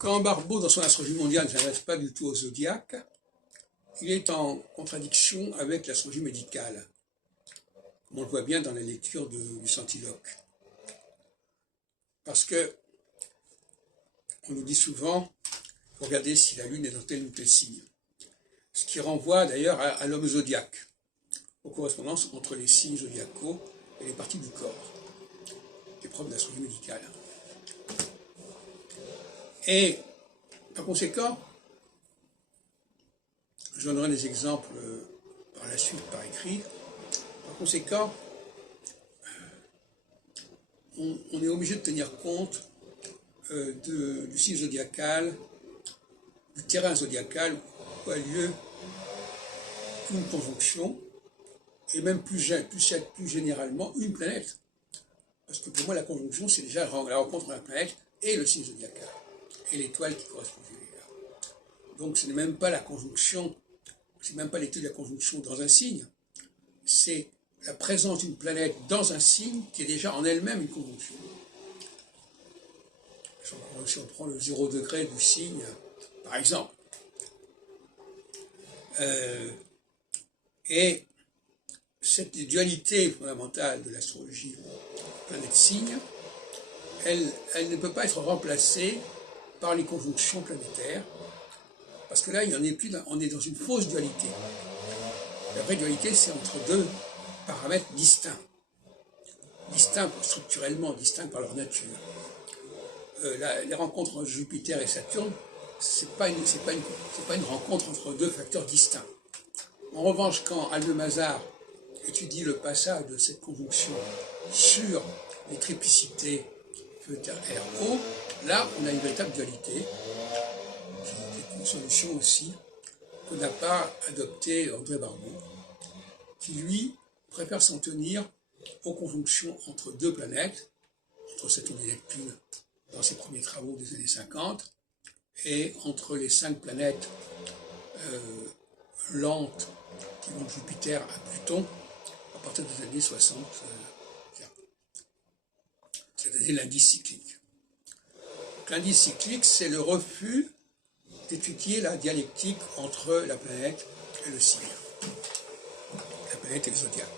Quand Barbault, dans son astrologie mondiale, ne s'intéresse pas du tout au zodiaque, il est en contradiction avec l'astrologie médicale. On le voit bien dans la lecture du Centiloque. Parce que on nous dit souvent, regardez si la Lune est dans tel ou tel signe. Ce qui renvoie d'ailleurs à l'homme zodiaque, aux correspondances entre les signes zodiacaux et les parties du corps, qui est propre d'astrologie médicale. Et par conséquent, je donnerai des exemples par la suite, par écrit. Par conséquent, on est obligé de tenir compte du signe zodiacal, du terrain zodiacal où a lieu une conjonction, et même plus généralement une planète. Parce que pour moi, la conjonction, c'est déjà la rencontre de la planète et le signe zodiacal, et l'étoile qui correspond à. Donc ce n'est même pas la conjonction, c'est même pas l'étude de la conjonction dans un signe, c'est la présence d'une planète dans un signe qui est déjà en elle-même une conjonction. Si on prend le 0 degré du signe, par exemple, et cette dualité fondamentale de l'astrologie planète-signe, elle ne peut pas être remplacée par les conjonctions planétaires, parce que là, on est dans une fausse dualité. La vraie dualité, c'est entre deux paramètres distincts, structurellement distincts par leur nature. Les rencontres entre Jupiter et Saturne, c'est pas une rencontre entre deux facteurs distincts. En revanche, quand Aldemazar étudie le passage de cette conjonction sur les triplicités Feu-Terre-Air-Eau, là, on a une véritable dualité, qui est une solution aussi que n'a pas adoptée André Barbault, qui lui préfère s'en tenir aux conjonctions entre deux planètes, entre Saturne et Neptune, dans ses premiers travaux des années 50, et entre les 5 planètes lentes qui vont de Jupiter à Pluton à partir des années 60, c'est-à-dire l'indice cyclique. L'indice cyclique, c'est le refus d'étudier la dialectique entre la planète et le signe, la planète et le zodiaque.